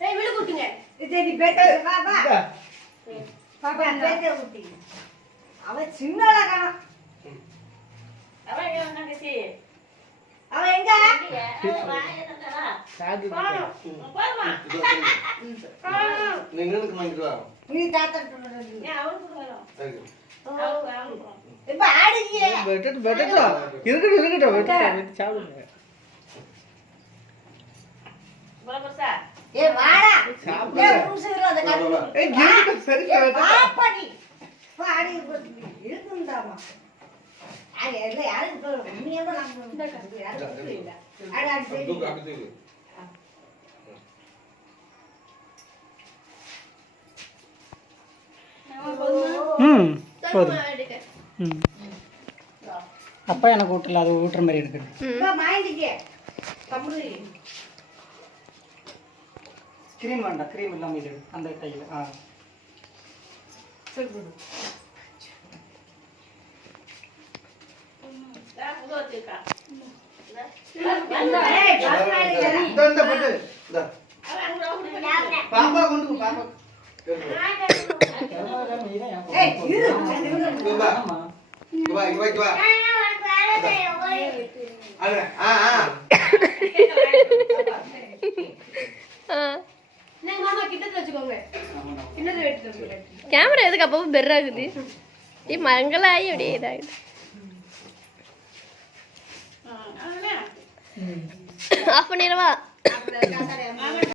ஏய் விடு குட்டிங்க சரி பேட்டை வா வா பாப்பா பேட்டை குட்டி அவ சின்னல காணோம் அவ எங்க வந்தாங்கச்சி அவ எங்க சாது போமா நீங்க எனக்கு வாங்கிட்டு வா நீ தாத்தா ஏன் அவளுக்கு வரோம் சரி இப்ப ஆடுங்க பெட்டட் இருக்கட்டும் வெட்டு சாப்பிடுங்க பலபசா ஏ வாடா சாப்பிடு. ஏ புருஷன் அந்த கண்ணு ஏய் கிருக்கு சரி பாப்படி பாடி இருக்குந்தாமா அது எல்லாம் யாருக்கு நீ எவ்வளவு நாங்க யாருக்கு இல்ல அட சரி தூக்கு அப்படி தூக்கு போதும் அப்பா எனக்கு ஊட்டல அது ஊட்டுற மாதிரி இருக்குது பா மாயிண்டிக்கே தம்பி கிரீம் வேண்டாம் கிரீம் இல்லாம இது அந்த கையில் சரி போடு உதோத்திக்கா ஏய் பாப்பாடி இந்த பட்டு இந்த பாப்பா கொண்டு பாப்பா ஏய் இரு இங்க வா இங்க வா இங்க வா அட நீங்க மாமா கிட்ட வச்சுக்கோங்க இன்னொரு எடுத்து கேமரா எதுக்கு அப்போ பெர் ஆகுது மங்களாயி அப்படியே இதாகுது ஆஃப் பண்ணிடவா அப்படி